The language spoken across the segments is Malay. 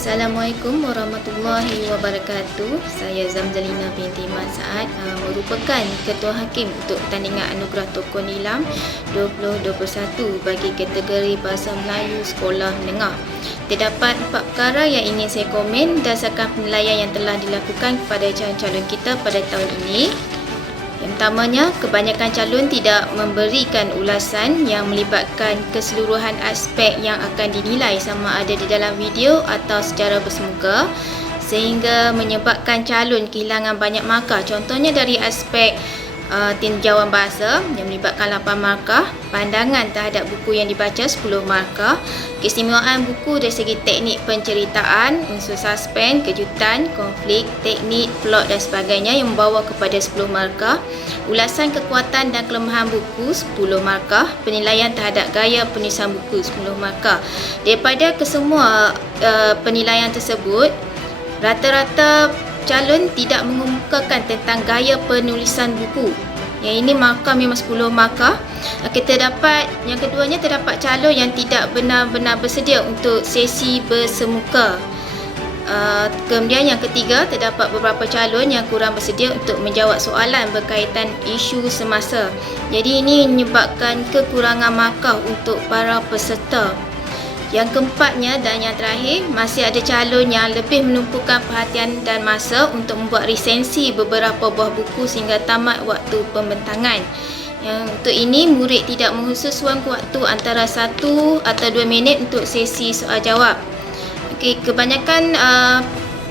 Assalamualaikum warahmatullahi wabarakatuh. Saya Zamzalina binti Iman Saad, merupakan Ketua Hakim untuk pertandingan Anugerah Tokoh Nilam 2021 bagi kategori Bahasa Melayu Sekolah Menengah. Terdapat 4 perkara yang ingin saya komen berdasarkan penilaian yang telah dilakukan kepada calon-calon kita pada tahun ini. Yang pertamanya, kebanyakan calon tidak memberikan ulasan yang melibatkan keseluruhan aspek yang akan dinilai sama ada di dalam video atau secara bersemuka, sehingga menyebabkan calon kehilangan banyak markah. Contohnya dari aspek tinjauan bahasa yang melibatkan 8 markah, pandangan terhadap buku yang dibaca 10 markah, keistimewaan buku dari segi teknik penceritaan, unsur suspense, kejutan, konflik, teknik, plot dan sebagainya yang membawa kepada 10 markah, ulasan kekuatan dan kelemahan buku 10 markah, penilaian terhadap gaya penulisan buku 10 markah. Daripada kesemua penilaian tersebut, rata-rata calon tidak mengemukakan tentang gaya penulisan buku. Yang ini markah memang 10 markah. Yang keduanya terdapat calon yang tidak benar-benar bersedia untuk sesi bersemuka. Kemudian yang ketiga, terdapat beberapa calon yang kurang bersedia untuk menjawab soalan berkaitan isu semasa. Jadi ini menyebabkan kekurangan markah untuk para peserta. Yang keempatnya dan yang terakhir, masih ada calon yang lebih menumpukan perhatian dan masa untuk membuat resensi beberapa buah buku sehingga tamat waktu pembentangan. Yang untuk ini, murid tidak mengkhususkan waktu antara 1 atau 2 minit untuk sesi soal jawab. Okey, kebanyakan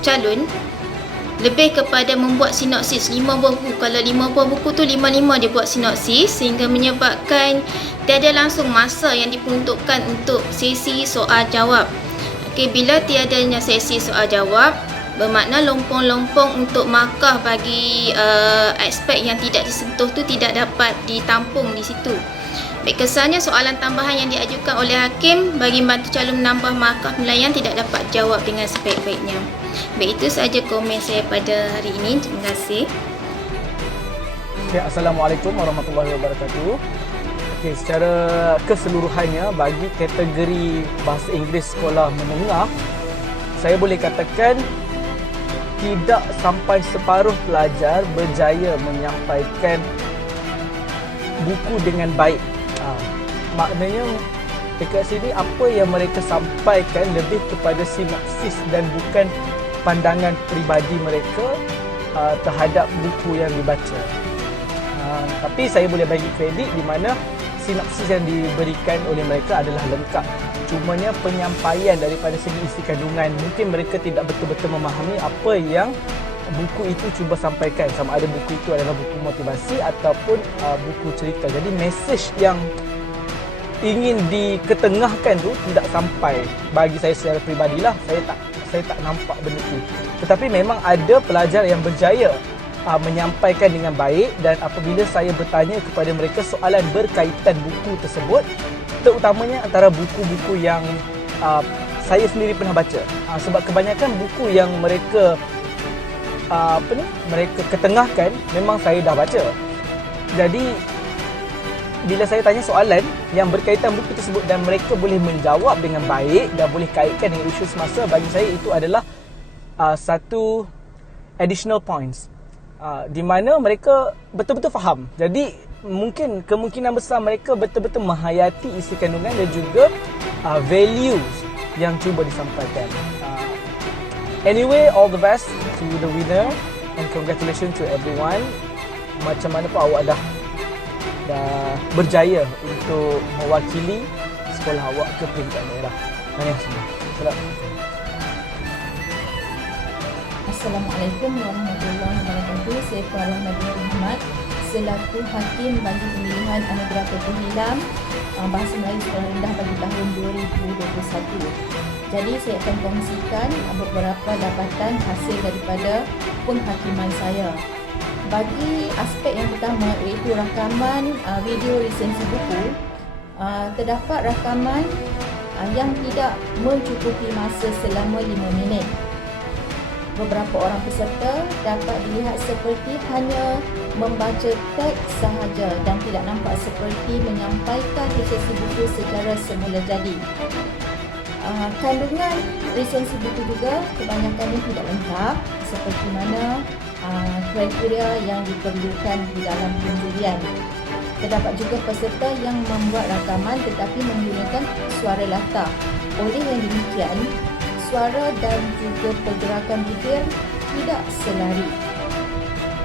calon lebih kepada membuat sinopsis 5 buah buku. Kalau 5 buah buku tu 5-5 dia buat sinopsis, sehingga menyebabkan tiada langsung masa yang diperuntukkan untuk sesi soal jawab. Okey, bila tiadanya sesi soal jawab, bermakna lompong-lompong untuk markah bagi aspek yang tidak disentuh tu tidak dapat ditampung di situ. Baik, kesannya soalan tambahan yang diajukan oleh hakim bagi membantu calon menambah markah penilaian tidak dapat jawab dengan sebaik-baiknya. Baik, itu sahaja komen saya pada hari ini. Terima kasih. Okay, Assalamualaikum warahmatullahi wabarakatuh. Okay, secara keseluruhannya bagi kategori Bahasa Inggeris Sekolah Menengah, saya boleh katakan tidak sampai separuh pelajar berjaya menyampaikan buku dengan baik. Maknanya dekat sini apa yang mereka sampaikan lebih kepada sinopsis dan bukan pandangan peribadi mereka terhadap buku yang dibaca. Tapi saya boleh bagi kredit di mana sinopsis yang diberikan oleh mereka adalah lengkap. Cumanya penyampaian daripada segi isi kandungan, mungkin mereka tidak betul-betul memahami apa yang buku itu cuba sampaikan, sama ada buku itu adalah buku motivasi ataupun buku cerita. Jadi mesej yang ingin diketengahkan tu tidak sampai. Bagi saya secara peribadilah, saya tak nampak benda itu. Tetapi memang ada pelajar yang berjaya menyampaikan dengan baik, dan apabila saya bertanya kepada mereka soalan berkaitan buku tersebut, terutamanya antara buku-buku yang saya sendiri pernah baca. Sebab kebanyakan buku yang mereka mereka ketengahkan memang saya dah baca. Jadi bila saya tanya soalan yang berkaitan buku tersebut dan mereka boleh menjawab dengan baik dan boleh kaitkan dengan isu semasa, bagi saya itu adalah satu additional points di mana mereka betul-betul faham. Jadi mungkin kemungkinan besar mereka betul-betul menghayati isi kandungan dan juga values yang cuba disampaikan. Anyway, all the best to the winner and congratulations to everyone. Macam mana pun awak dah berjaya untuk mewakili sekolah awak ke peringkat daerah. Tahniah semua. Assalamualaikum warahmatullahi wabarakatuh. Saya Farah Nabi Muhammad selaku Hakim bagi pemilihan Anugerah Tokoh Nilam Bahasa Melayu Sekolah Rendah bagi tahun 2021. Jadi saya akan kongsikan beberapa dapatan hasil daripada penghakiman saya. Bagi aspek yang pertama, iaitu rakaman video resensi buku, terdapat rakaman yang tidak mencukupi masa selama 5 minit. Beberapa orang peserta dapat dilihat seperti hanya membaca teks sahaja dan tidak nampak seperti menyampaikan resensi buku secara semula jadi. Kandungan resensi buku juga kebanyakannya tidak lengkap, seperti mana kriteria yang diperlukan di dalam penjurian. Terdapat juga peserta yang membuat rakaman tetapi menggunakan suara latar. Oleh yang demikian, suara dan juga pergerakan bibir tidak selari.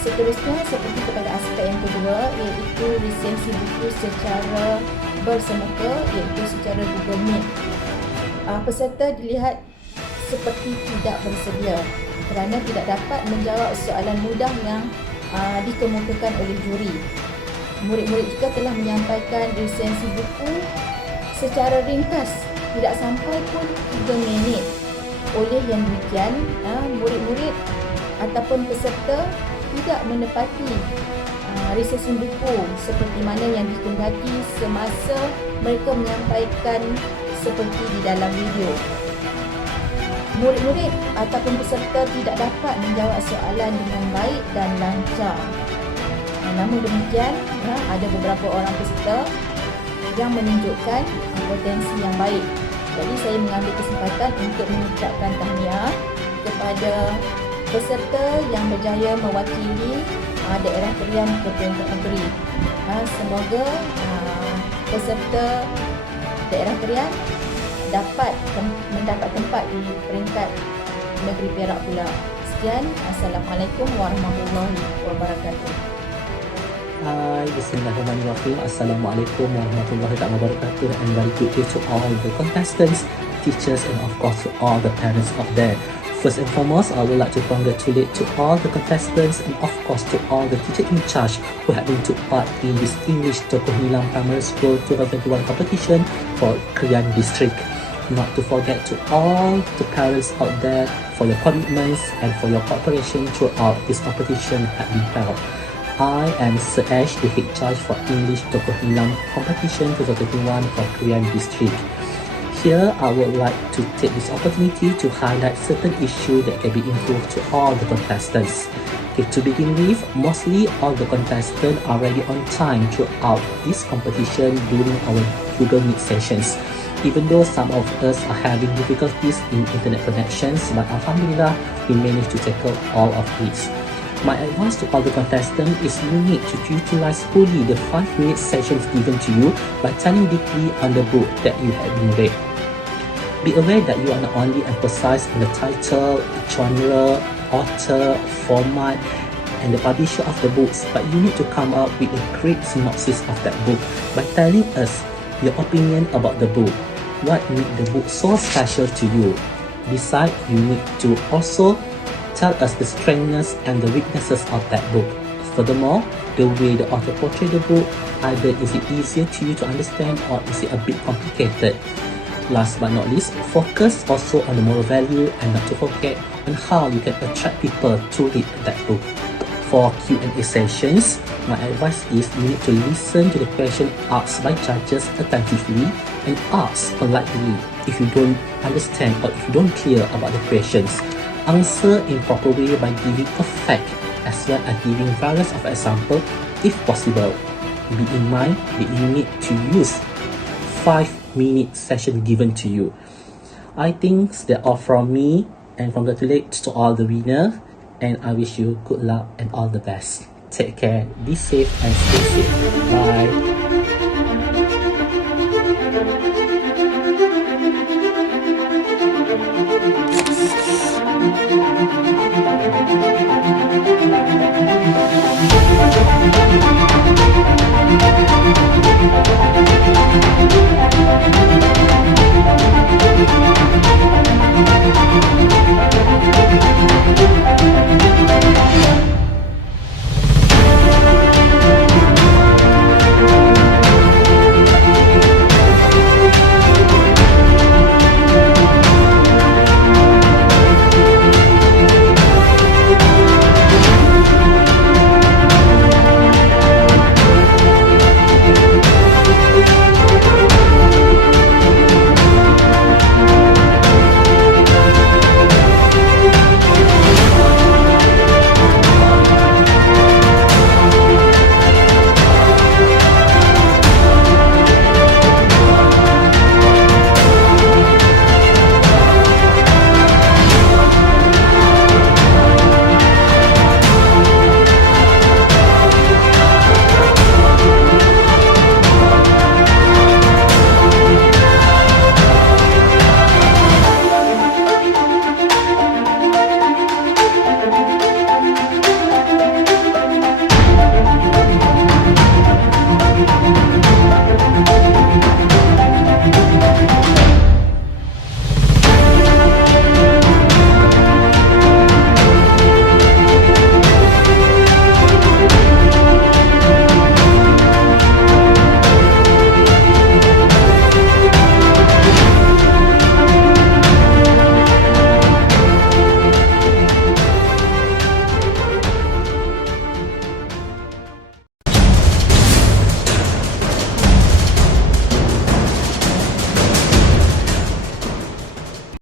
Seterusnya, seperti kepada aspek yang kedua, iaitu resensi buku secara bersemuka, iaitu secara Google Meet. Peserta dilihat seperti tidak bersedia kerana tidak dapat menjawab soalan mudah yang dikemukakan oleh juri. Murid-murid juga telah menyampaikan resensi buku secara ringkas, tidak sampai pun 3 minit. Oleh yang demikian, murid-murid ataupun peserta tidak menepati resensi buku seperti mana yang dikendaki semasa mereka menyampaikan seperti di dalam video. Murid-murid ataupun peserta tidak dapat menjawab soalan dengan baik dan lancar. Namun demikian, ada beberapa orang peserta yang menunjukkan potensi yang baik. Jadi saya mengambil kesempatan untuk mengucapkan tahniah kepada peserta yang berjaya mewakili daerah Krian ke peringkat negeri. Semoga peserta daerah Krian dapat mendapat tempat di peringkat negeri Perak pula. Sekian, Assalamualaikum warahmatullahi wabarakatuh. Hi, Bismillahirrahmanirrahim. Assalamualaikum warahmatullahi wabarakatuh, and very good day to all the contestants, teachers, and of course to all the parents out there. First and foremost, I would like to congratulate to all the contestants and of course to all the teacher in charge who have been took part in this English Tokoh Nilam Primary School 2021 competition for Krian District. Not to forget to all the parents out there for your commitments and for your cooperation throughout this competition have been held. I am Sir Ash, the head charge for English Tokoh Nilam competition 2021 for Krian District. Here, I would like to take this opportunity to highlight certain issues that can be improved to all the contestants. Okay, to begin with, mostly all the contestants are ready on time throughout this competition during our Google Meet sessions. Even though some of us are having difficulties in internet connections, but Alhamdulillah, we managed to tackle all of this. My advice to all the contestants is you need to utilize fully the 5-minute sessions given to you by telling deeply on the book that you have been read. Be aware that you are not only emphasized on the title, genre, author, format, and the publisher of the books, but you need to come up with a great synopsis of that book by telling us your opinion about the book. What made the book so special to you? Besides, you need to also tell us the strengths and the weaknesses of that book. Furthermore, the way the author portrayed the book, either is it easier to you to understand or is it a bit complicated? Last but not least, focus also on the moral value and not to forget on how you can attract people to read that book. For Q&A sessions, my advice is you need to listen to the question asked by judges attentively and ask politely if you don't understand or if you don't clear about the questions. Answer in proper way by giving a fact as well as giving various of example if possible. Be in mind that you need to use 5-minute session given to you. I think that's all from me, and congratulate to all the winners, and I wish you good luck and all the best. Take care, be safe and stay safe. Bye.